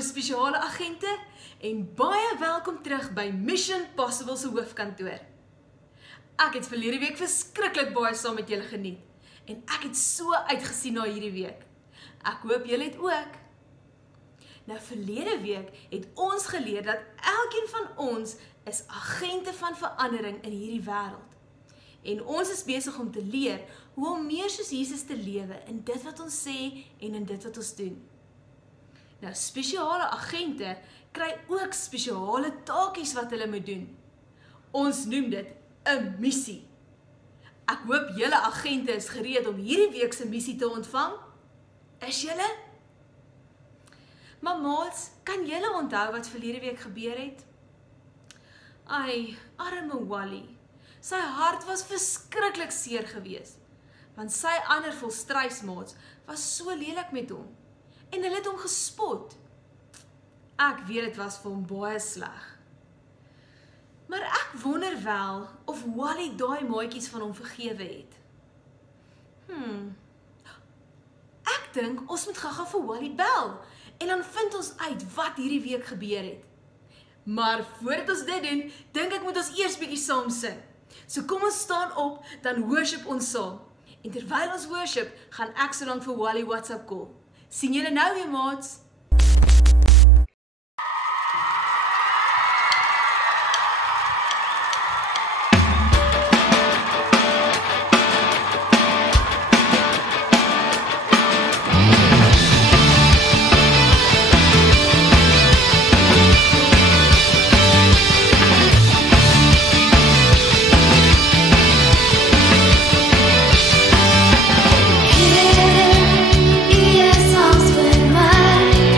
vir spesiale agente en baie welkom terug by Mission Possible se hoofkantoor. Ek het verlede week verskriklik baie saam met julle geniet en ek het so uitgesien na hierdie week. Ek hoop julle het ook. Nou verlede week het ons geleer dat elkeen van ons is agente van verandering in hierdie wêreld. En ons is besig om te leer hoe om meer soos Jesus te lewe in dit wat ons sê en in dit wat ons doen. Nou spesiale agente kry ook spesiale taakies wat hulle moet doen. Ons noem dit 'n missie. Ek hoop julle agente is gereed om hierdie week se missie te ontvang. Is julle? Maar maats, kan julle onthou wat verlede week gebeur het? Ai, arme Wally. Sy hart was verskriklik seer gewees, want sy ander volstruismaats was so lelik met hom en hulle het hom gespot. Ek weet dit was vir hom baie sleg. Maar ek wonder wel of Wally daai maatjies van hom vergewe het. Ek dink ons moet gaga vir Wally bel en dan vind ons uit wat hierdie week gebeur het. Maar voordat ons dit doen, dink ek moet ons eers bietjie saam sing. So kom ons staan op, dan worship ons saam. En terwyl ons worship, gaan ek so lank vir Wally WhatsApp call. Sien julle nou weer, maats? He talks with my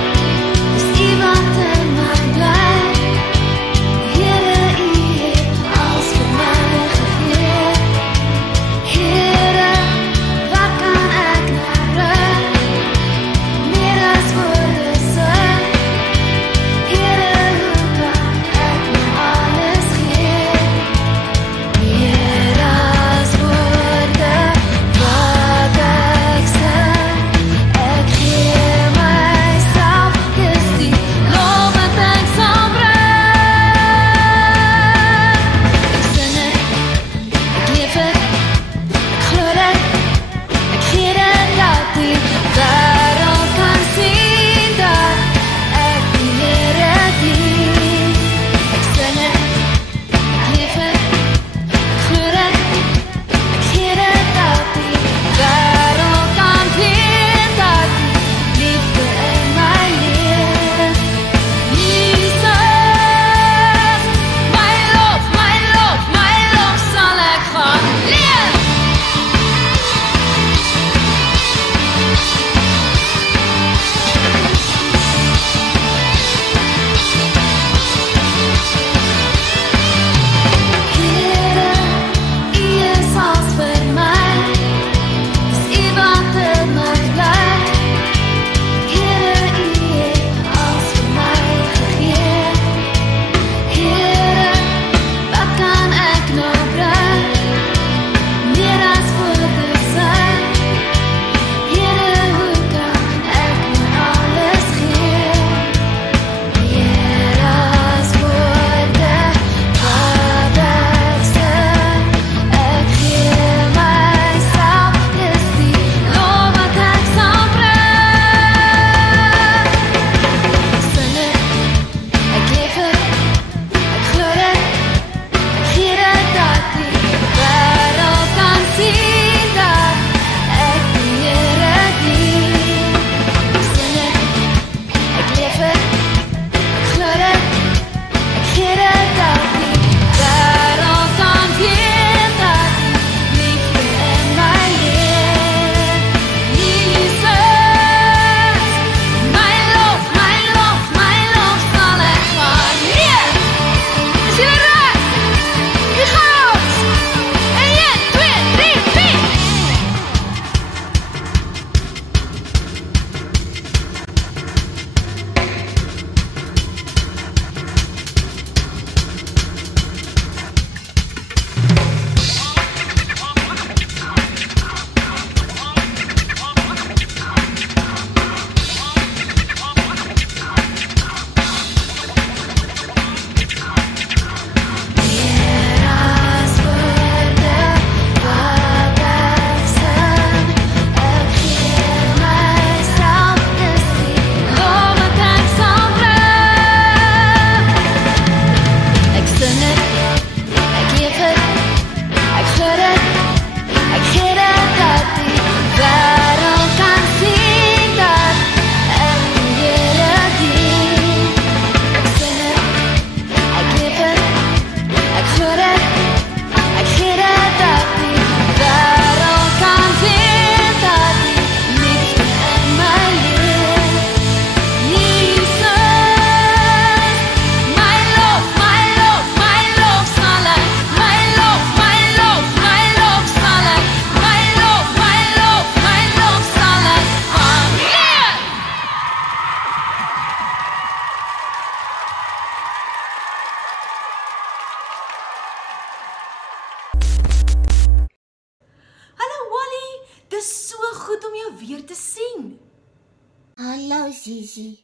Sisi.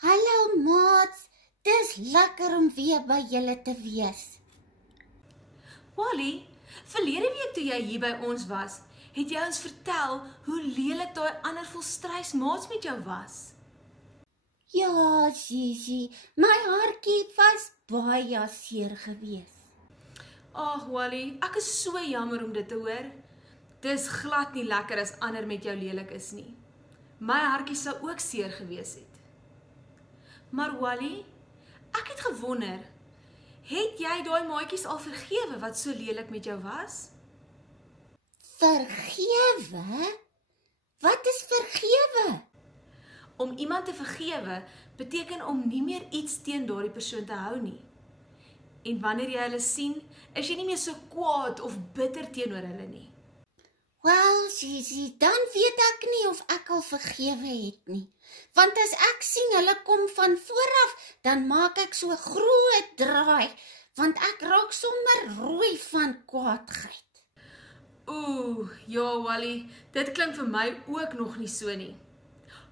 Hallo maats, dis lekker om weer by julle te wees. Wally, verlede week toe jy hier by ons was, het jy ons vertel hoe lelik daai ander volstrysmaats met jou was. Ja, Sisi, my hartjie was baie seer gewees. Ag Wally, ek is so jammer om dit te hoor. Dis glad nie lekker as ander met jou lelik is nie. My hartjie sou ook seer gewees het. Maar Wally, ek het gewonder, het jy daai maatjies al vergewe wat so lelik met jou was? Vergewe? Wat is vergewe? Om iemand te vergewe beteken om nie meer iets teen daardie persoon te hou nie. En wanneer jy hulle sien, is jy nie meer so kwaad of bitter teenoor hulle nie. Wel, Sisi, dan weet ek nie of ek al vergewe het nie. Want as ek sien hulle kom van vooraf, dan maak ek so groot draai, want ek raak sommer rooi van kwaadheid. Oeh, ja Wally, dit klink vir my ook nog nie so nie.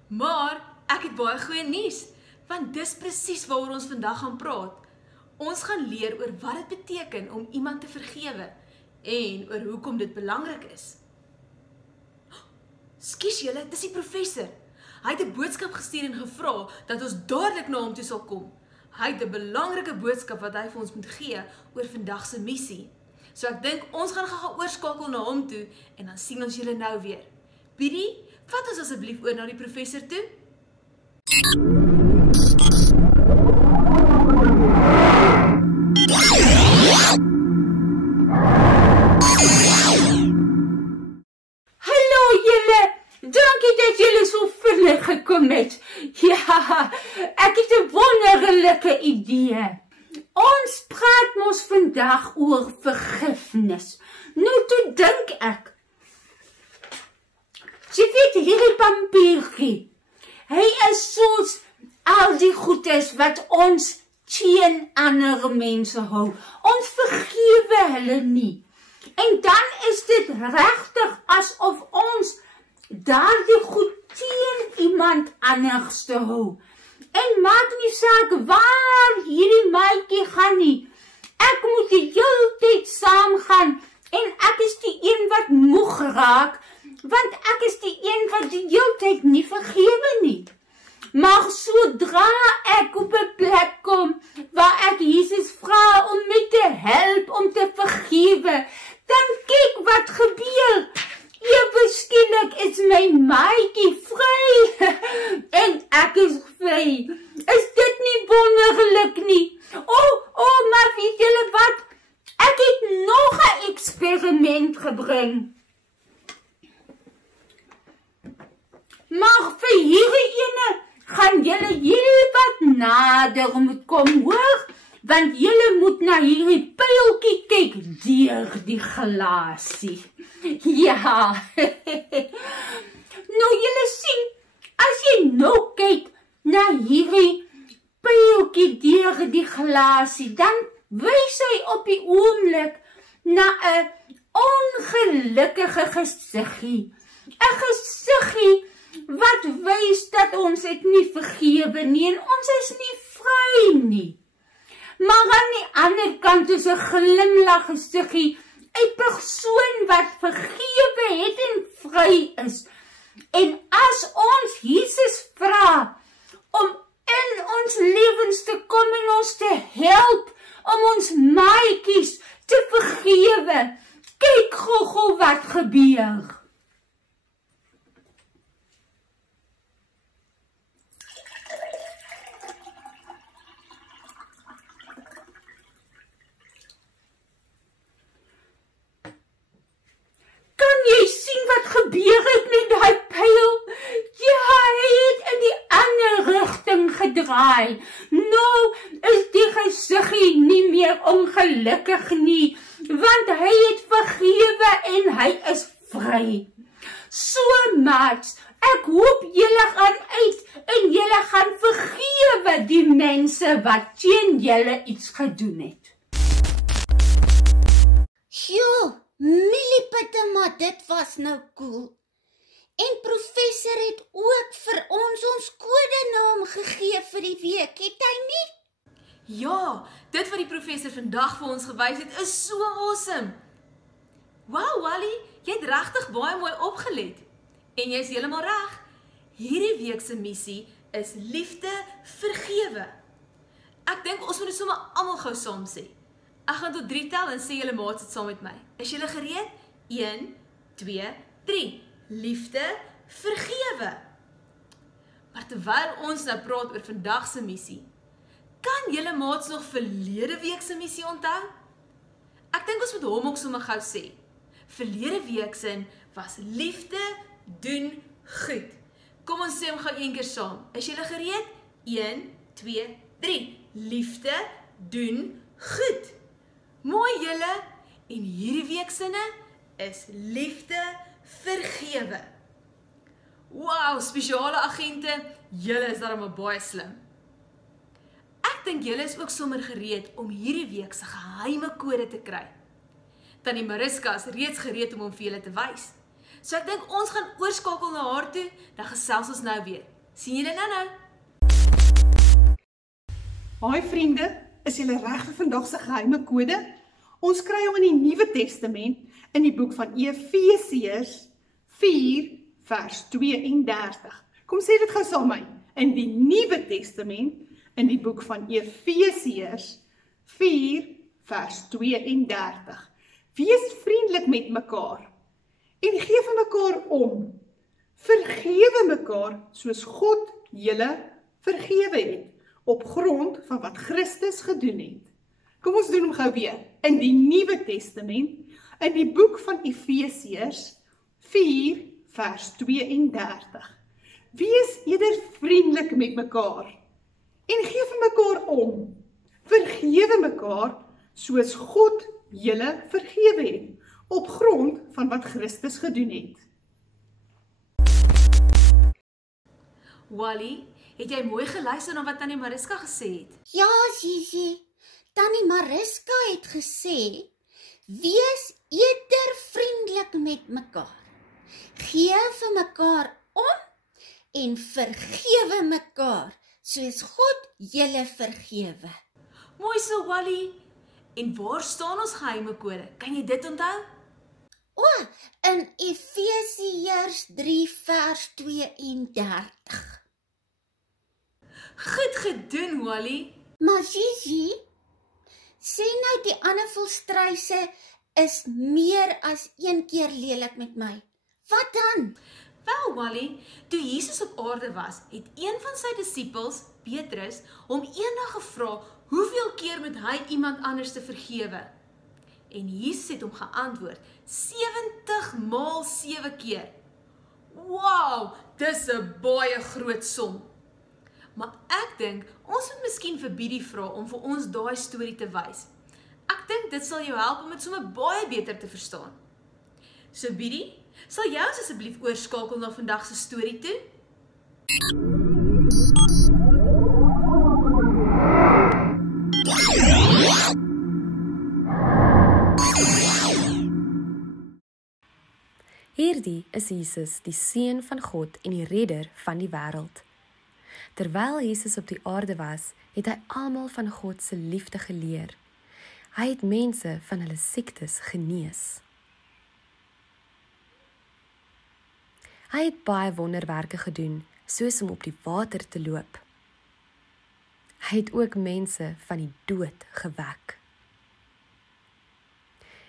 Maar ek het baie goeie nuus, want dis presies waaroor ons vandag gaan praat. Ons gaan leer oor wat dit beteken om iemand te vergewe en oor hoekom dit belangrik is. Skus julle, dis die professor. Hy het 'n boodskap gestuur en gevra dat ons dadelik na hom toe sal kom. Hy het 'n belangrike boodskap wat hy vir ons moet gee oor vandag se missie. So ek dink ons gaan gou oorskakel na hom toe en dan sien ons julle nou weer. Biddy, vat ons asseblief oor na die professor toe. Dankie dat julle so vinnig gekom het. Ja, ek het 'n wonderlike idee. Ons praat mos vandag oor vergifnis. Nou toe dink ek. Jy weet hierdie pampiertjie. Hy is soos al die goedes wat ons teen ander mense hou. Ons vergewe hulle nie. En dan is dit regtig asof ons daardie goed teen iemand anders te hou. En maak nie saak waar hierdie maatjie gaan nie. Ek moet die hele tyd saam gaan en ek is die een wat moeg raak, want ek is die een wat die hele tyd nie vergewe nie. Maar sodra ek op 'n plek kom waar ek Jesus vra om my te help om te vergewe, dan kyk wat gebeur. Ewe skielik is my maatjie vry en ek is vry. Is dit nie wonderlik nie? Maar weet julle wat? Ek het nog 'n eksperiment gebring. Maar vir hierdie ene gaan julle heel wat nader moet kom, hoor? Want julle moet na hierdie pyltjie kyk deur die glasie. Ja, nou julle sien, as jy nou kyk na hierdie pyltjie deur die glasie, dan wys hy op die oomblik na 'n ongelukkige gesiggie. 'n Gesiggie wat wys dat ons het nie vergewe nie en ons is nie vry nie. Maar aan die ander kant is 'n glimlag gesiggie, 'n persoon wat vergewe het en vry is. En as ons Jesus vra om in ons lewens te kom en ons te help om ons maatjies te vergewe, kyk gou wat gebeur. Kan jy sien wat gebeur het met daai pyl? Ja, hy het in die ander rigting gedraai. Nou is die gesiggie nie meer ongelukkig nie, want hy het vergewe en hy is vry. So maats, ek hoop julle gaan uit en julle gaan vergewe die mense wat teen julle iets gedoen het. Sjoe, Millipitte, maar dit was nou cool. En professor het ook vir ons kode gegee vir die week, het hy nie? Ja, dit wat die professor vandag vir ons gewys het, is so awesome. Wow, Wally, jy het regtig baie mooi opgelet. En jy is heeltemal reg. Hierdie week se missie is liefde vergewe. Ek dink ons moet dit sommer almal gou saam sê. Ek gaan tot 3 tel en sê julle maats dit saam met my. Is julle gereed? 1, 2, 3. Liefde vergewe. Maar terwyl ons nou praat oor vandag se missie, kan julle maats nog verlede week se missie onthou? Ek dink ons moet hom ook sommer gou sê. Verlede week se was liefde doen goed. Kom ons sê hom gou een keer saam. Is julle gereed? 1, 2, 3. Liefde doen goed. Mooi julle. En hierdie week sinne is liefde vergewe. Wow, spesiale agente, julle is darem baie slim. Ek dink julle is ook sommer gereed om hierdie week se geheime kode te kry. Tannie Mariska is reeds gereed om hom vir julle te wys. So ek dink ons gaan oorskakel na haar toe, dan gesels ons nou weer. Sien julle nou? Haai vriende, is julle reg vir vandag se geheime kode? Ons kry hom in die Nuwe Testament in die boek van Efesiërs 4 vers 32. Kom sê dit gou saam met my. In die Nuwe Testament in die boek van Efesiërs 4 vers 32. Wees vriendelik met mekaar en gee vir mekaar om. Vergewe mekaar soos God julle vergewe het op grond van wat Christus gedoen het. Kom ons doen hom gou weer. In die Nuwe Testament, in die boek van Efesiërs 4 vers 32. Wees eerder vriendelik met mekaar en gee vir mekaar om. Vergewe mekaar soos God julle vergewe het op grond van wat Christus gedoen het. Wally, het jy mooi geluister na wat Tannie Mariska gesê het? Ja, Gigi. Tannie Mariska het gesê, wees eerder vriendelik met mekaar. Gee vir mekaar om en vergewe mekaar, soos God julle vergewe. Mooi so, Wally. En waar staan ons geheime kode? Kan jy dit onthou? O, in Efesiërs 3 vers 32. Goed gedoen, Wally. Maar Gigi, sê nou die ander volstruise is meer as een keer lelik met my. Wat dan? Wel, Wally, toe Jesus op aarde was, het een van sy disippels, Petrus, hom eendag gevra, hoeveel keer moet hy iemand anders te vergewe? En Jesus het hom geantwoord, 70 maal 7 keer. Wow, dis 'n baie groot som. Maar ek dink, ons moet miskien vir Bidie vra om vir ons daai storie te wys. Ek dink dit sal jou help om dit sommer baie beter te verstaan. So Bidie, sal jy ons asseblief oorskakel na vandag se storie toe? Hierdie is Jesus, die Seun van God en die Redder van die wêreld. Terwyl Jesus op die aarde was, het hy almal van God se liefde geleer. Hy het mense van hulle siektes genees. Hy het baie wonderwerke gedoen, soos om op die water te loop. Hy het ook mense van die dood gewek.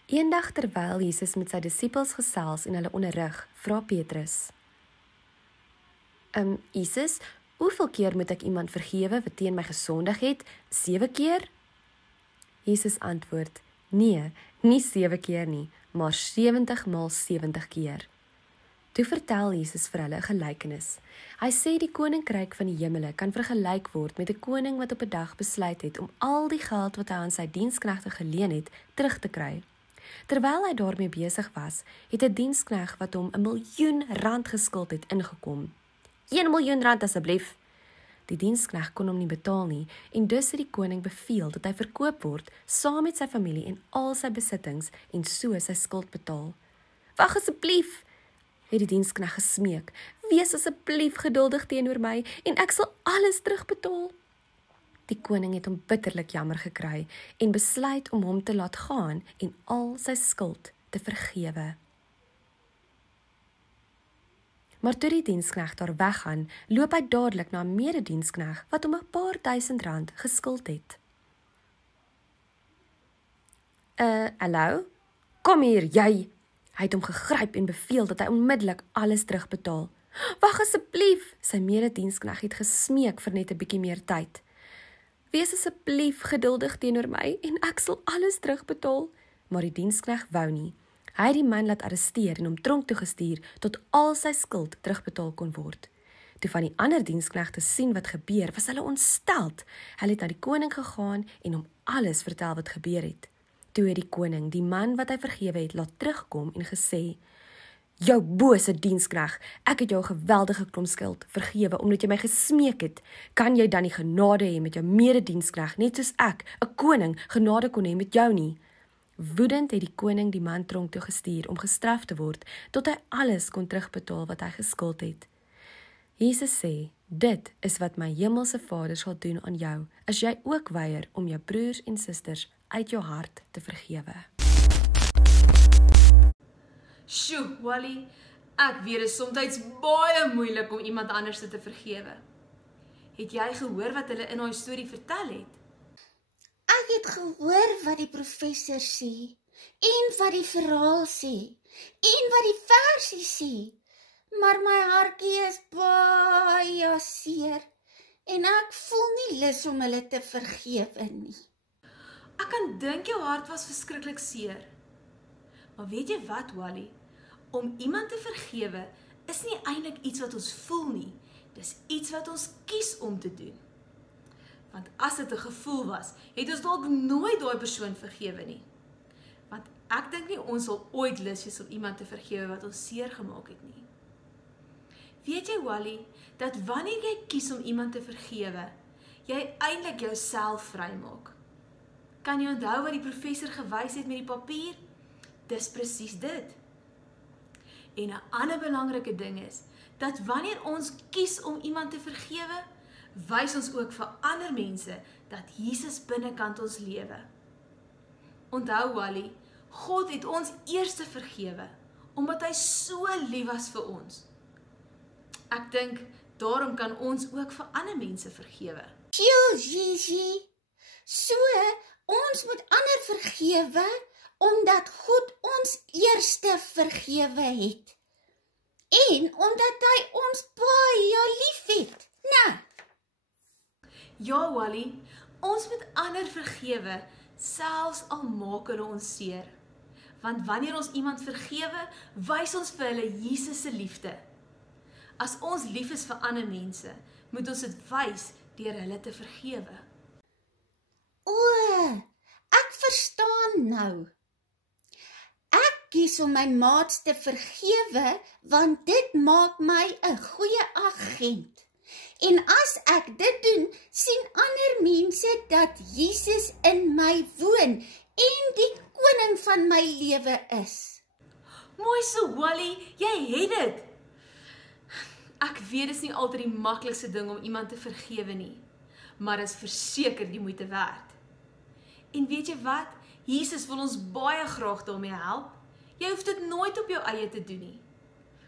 Eendag terwyl Jesus met sy disippels gesels en hulle onderrig, vra Petrus, Jesus, hoeveel keer moet ek iemand vergewe wat teen my gesondig het? 7 keer? Jesus antwoord, nee, nie 7 keer nie, maar 70 maal 70 keer. Toe vertel Jesus vir hulle 'n gelykenis. Hy sê die koninkryk van die hemele kan vergelyk word met 'n koning wat op 'n dag besluit het om al die geld wat hy aan sy diensknegte geleen het, terug te kry. Terwyl hy daarmee besig was, het 'n dienskneg wat hom 1 miljoen rand geskuld het ingekom. 1 miljoen rand asseblief. Die dienskneg kon hom nie betaal nie en dus het die koning beveel dat hy verkoop word saam met sy familie en al sy besittings en so sy skuld betaal. Wag asseblief, het die dienskneg gesmeek. Wees asseblief geduldig teenoor my en ek sal alles terugbetaal. Die koning het hom bitterlik jammer gekry en besluit om hom te laat gaan en al sy skuld te vergewe. Maar toe die diensknegt daar weggaan, loop hy dadelik na 'n medediensknegt wat hom 'n paar duisend rand geskuld het. Hallo? Kom hier, jy! Hy het hom gegryp en beveel dat hy onmiddellik alles terugbetaal. Wag asseblief, sy medediensknegt het gesmeek vir net 'n bietjie meer tyd. Wees asseblief geduldig teenoor my en ek sal alles terugbetaal. Maar die diensknegt wou nie. Hy het die man laat arresteer en hom tronk toe gestuur tot al sy skuld terugbetaal kon word. Toe van die ander diensknegte sien wat gebeur, was hulle ontsteld. Hulle het na die koning gegaan en hom alles vertel wat gebeur het. Toe het die koning die man wat hy vergewe het laat terugkom en gesê: "Jou bose diensknegt, ek het jou 'n geweldige klomp skuld vergewe omdat jy my gesmeek het. Kan jy dan nie genade hê met jou medediensknegt, net soos ek, 'n koning, genade kon hê met jou nie?" Woedend het die koning die man tronk toe gestuur om gestraf te word, tot hy alles kon terugbetaal wat hy geskuld het. Jesus sê, dit is wat my hemelse Vader sal doen aan jou, as jy ook weier om jou broers en susters uit jou hart te vergewe. Sjoe, Wally, ek weet dit is soms baie moeilik om iemand anders te vergewe. Het jy gehoor wat hulle in haar storie vertel het? Ek het gehoor wat die professor sê, en wat die verhaal sê, en wat die versie sê, maar my hartjie is baie seer, en ek voel nie lus om hulle te vergewe nie. Ek kan dink jou hart was verskriklik seer. Maar weet jy wat, Wally? Om iemand te vergewe is nie eintlik iets wat ons voel nie, dis iets wat ons kies om te doen. Want as dit 'n gevoel was, het ons dalk nooit daai persoon vergewe nie. Want ek dink nie ons sal ooit lus wees om iemand te vergewe wat ons seer gemaak het nie. Weet jy, Wally, dat wanneer jy kies om iemand te vergewe, jy eintlik jouself vrymaak. Kan jy onthou wat die professor gewys het met die papier? Dis presies dit. En 'n ander belangrike ding is, dat wanneer ons kies om iemand te vergewe, wys ons ook vir ander mense dat Jesus binnekant ons lewe. Onthou, Wally, God het ons eers vergewe, omdat hy so lief was vir ons. Ek dink, daarom kan ons ook vir ander mense vergewe. Gigi, so, ons moet ander vergewe, omdat God ons eerste vergewe het. En omdat hy ons baie lief het, né? Ja, Wally, ons moet ander vergewe, selfs al maak hulle ons seer. Want wanneer ons iemand vergewe, wys ons vir hulle Jesus se liefde. As ons lief is vir ander mense, moet ons dit wys deur hulle te vergewe. O, ek verstaan nou. Ek kies om my maats te vergewe, want dit maak my 'n goeie agent. En as ek dit doen, sien ander mense dat Jesus in my woon en die koning van my lewe is. Mooi so, Wally, jy het dit. Ek weet dit is nie altyd die maklikste ding om iemand te vergewe nie, maar is verseker die moeite werd. En weet jy wat? Jesus wil ons baie graag daarmee help. Jy hoef dit nooit op jou eie te doen nie.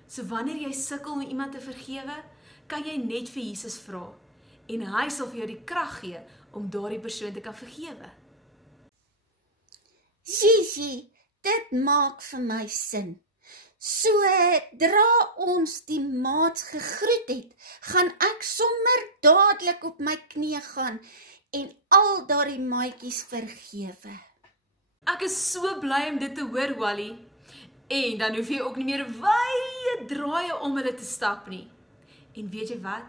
So wanneer jy sukkel om iemand te vergewe, kan jy net vir Jesus vra en hy sal vir jou die krag gee om daardie persoon te kan vergewe. Gigi, dit maak vir my sin. Sodra ons die maats gegroet het, gaan ek sommer dadelik op my knie gaan en al daardie maatjies vergewe. Ek is so bly om dit te hoor, Wally. En dan hoef jy ook nie meer wye draaie om hulle te stap nie. En weet jy wat?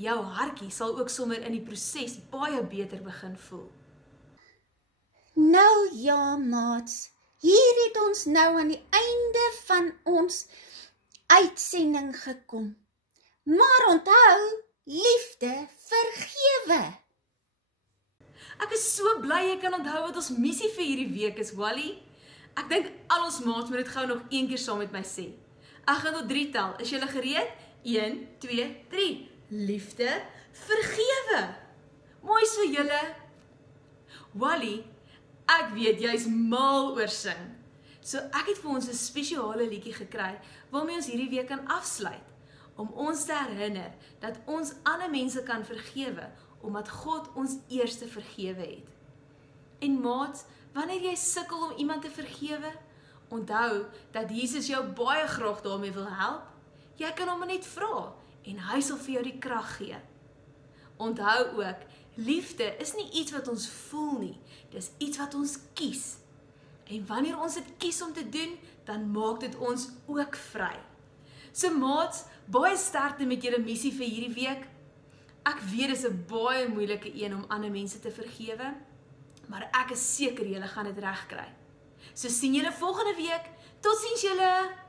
Jou hartjie sal ook sommer in die proses baie beter begin voel. Nou ja, maats, hier het ons nou aan die einde van ons uitsending gekom. Maar onthou, liefde vergewe. Ek is so bly jy kan onthou wat ons missie vir hierdie week is, Wally. Ek dink al ons maats moet dit gou nog een keer saam met my sê. Ek gaan tot 3 tel. Is julle gereed? 1, 2, 3. Liefde, vergewe. Mooi so julle. Wally, ek weet jy's mal oor sing. So ek het vir ons 'n spesiale liedjie gekry waarmee ons hierdie week kan afsluit, om ons te herinner dat ons ander mense kan vergewe omdat God ons eerste vergewe het. En maat, wanneer jy sukkel om iemand te vergewe, onthou dat Jesus jou baie graag daarmee wil help. Jy kan hom net vra en hy sal vir jou die krag gee. Onthou ook, liefde is nie iets wat ons voel nie, dis iets wat ons kies. En wanneer ons dit kies om te doen, dan maak dit ons ook vry. So maats, baie sterkte met julle missie vir hierdie week. Ek weet dis 'n baie moeilike een om ander mense te vergewe, maar ek is seker julle gaan dit regkry. So sien julle volgende week. Totsiens julle!